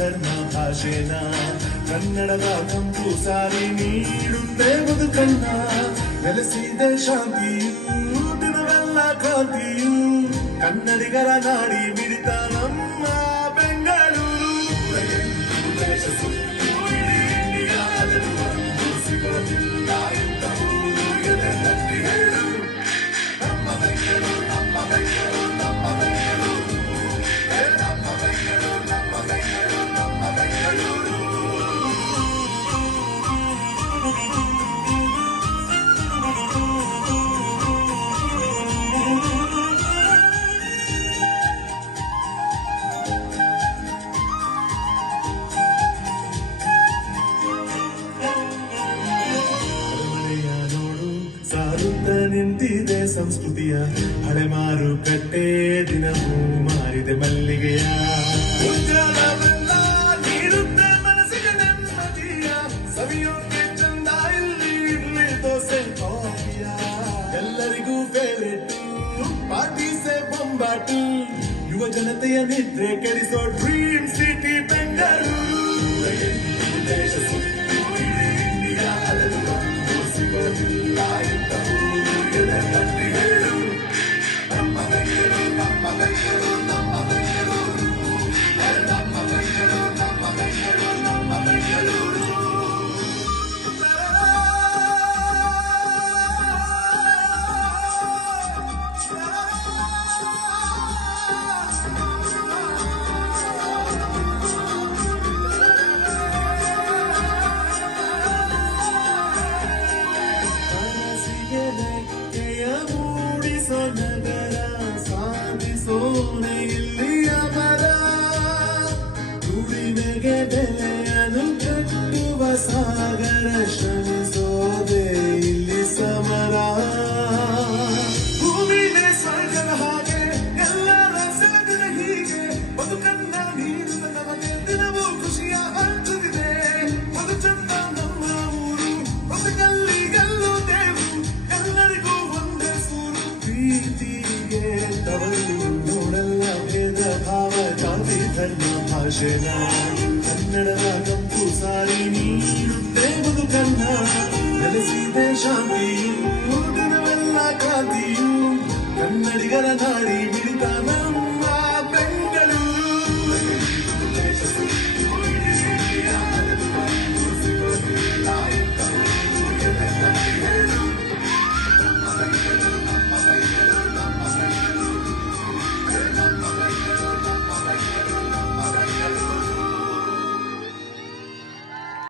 ಧರ್ಮ ಭಾಷೆನ ಕನ್ನಡದ ಕಂಪು ಸಾರಿ ನೀಡುತ್ತೆ ಬದುಕನ್ನ ನೆಲೆಸಿದೆ ಶಾಂತಿಯು ದಿನವೆಲ್ಲ ಕ್ರಾಂತಿಯು ಕನ್ನಡಿಗರ ನಾಡಿ ಮಿಡಿತ ನಮ್ಮ ಬೆಂಗಳೂರು ದೇಶ ಸುತ್ತು ಇಡೀ ಇಂಡಿಯಾ ಅಲೆದು ಬಂದು ಸಿಗೋದಿಲ್ಲ ಎಂತ ಊರು ಎದೆ ತಟ್ಟಿ ಹೇಳು ನಮ್ಮ ಬೆಂಗಳೂರು ನಮ್ಮ ಬೆಂಗಳೂರು ನಮ್ಮ ಬೆಂಗಳೂರು ನಮ್ಮ ಬೆಂಗಳೂರು ನಮ್ಮ ಬೆಂಗಳೂರು ನಮ್ಮ ಬೆಂಗಳೂರು ಸಾರುತ್ತ ನಿಂತಿದೆ ಸಂಸ್ಕೃತಿಯ ಹಳೆ ಮಾರುಕಟ್ಟೆ ದಿನವೂ ಮಾರಿದೆ ಮಲ್ಲಿಗೆಯ ಉಜ್ಜಲವೆಲ್ಲ ನೀಡುತ್ತೆ ಮನಸ್ಸಿಗೆ ನೆಮ್ಮದಿಯ ಸವಿಯೋಕೆ ಚಂದ ಇಲ್ಲಿ ಇಡ್ಲಿ ದೋಸೆ ಕಾಫಿಯ ಎಲ್ಲರಿಗೂ ಫೇವರೇಟ್ ಪಾರ್ಟಿ ಸೆ ಬೊಂಬಾಟು ಯುವ ಜನತೆಯ ನಿದ್ರೆ ಕೆಡಿಸೋ ಡ್ರೀಮ್ ಸಿಟಿ ಬೆಂಗಳೂರು ದೇಶ ಸುತ್ತು ಇಡೀ ಇಂಡಿಯಾ ಅಲೆದು ಬಂದು ಸಿಗೋದಿಲ್ಲ ಎಂತ ಊರು ಎದೆ ತಟ್ಟಿ ಹೇಳು ನಮ್ಮ ಬೆಂಗಳೂರು ನಮ್ಮ ಬೆಂಗಳೂರು ನಮ್ಮ ಬೆಂಗಳೂರು ನಮ್ಮ ಬೆಂಗಳೂರು ನಮ್ಮ ಬೆಂಗಳೂರು ನಮ್ಮ ಬೆಂಗಳೂರು ಮೂಡಿಸೋ ನಗರ ಸಾಧಿಸೋನೆ ಇಲ್ಲಿಯ ಮರ ದುಡಿಮೆಗೆ ಬೆಲೆಯನ್ನು ಕಟ್ಟುವ ಸಾಗರ ಶ್ರಮಿಸೋದೆ ಇಲ್ಲಿ ಸಮರ ಭೂಮಿಗೆ ಸ್ವರ್ಗದ ಹಾಗೆ ಎಲ್ಲರ ಸೆಳೆದಿನ ಹೀಗೆ ಬದುಕನ್ನ ನೀರಿನ ನಮಗೆ ದಿನವೂ ಖುಷಿಯ ಹಂಚುತ್ತಿದೆ ಅದು ಚಂದ ನಮ್ಮ ಊರು ಒಂದು ಗಲ್ಲಿಗಲ್ಲು ದೇವು ಎಲ್ಲರಿಗೂ ಒಂದೇ ಸೂರು ಪ್ರೀತಿಗೆ ತವರು ನೋಡಲ್ಲ ಭೇದ ಭಾವ ಜಾತಿ ಧರ್ಮ ಭಾಷೆನ ಕನ್ನಡದ ಕಂಪು ಸಾರಿ ನೀಡುತ್ತೆ ಬದುಕನ್ನ ನೆಲೆಸಿದೆ ಶಾಂತಿಯು ದಿನವೆಲ್ಲ ಕ್ರಾಂತಿಯು ಕನ್ನಡಿಗರ ನಾಡಿ ಮಿಡಿತ ನಮ್ಮ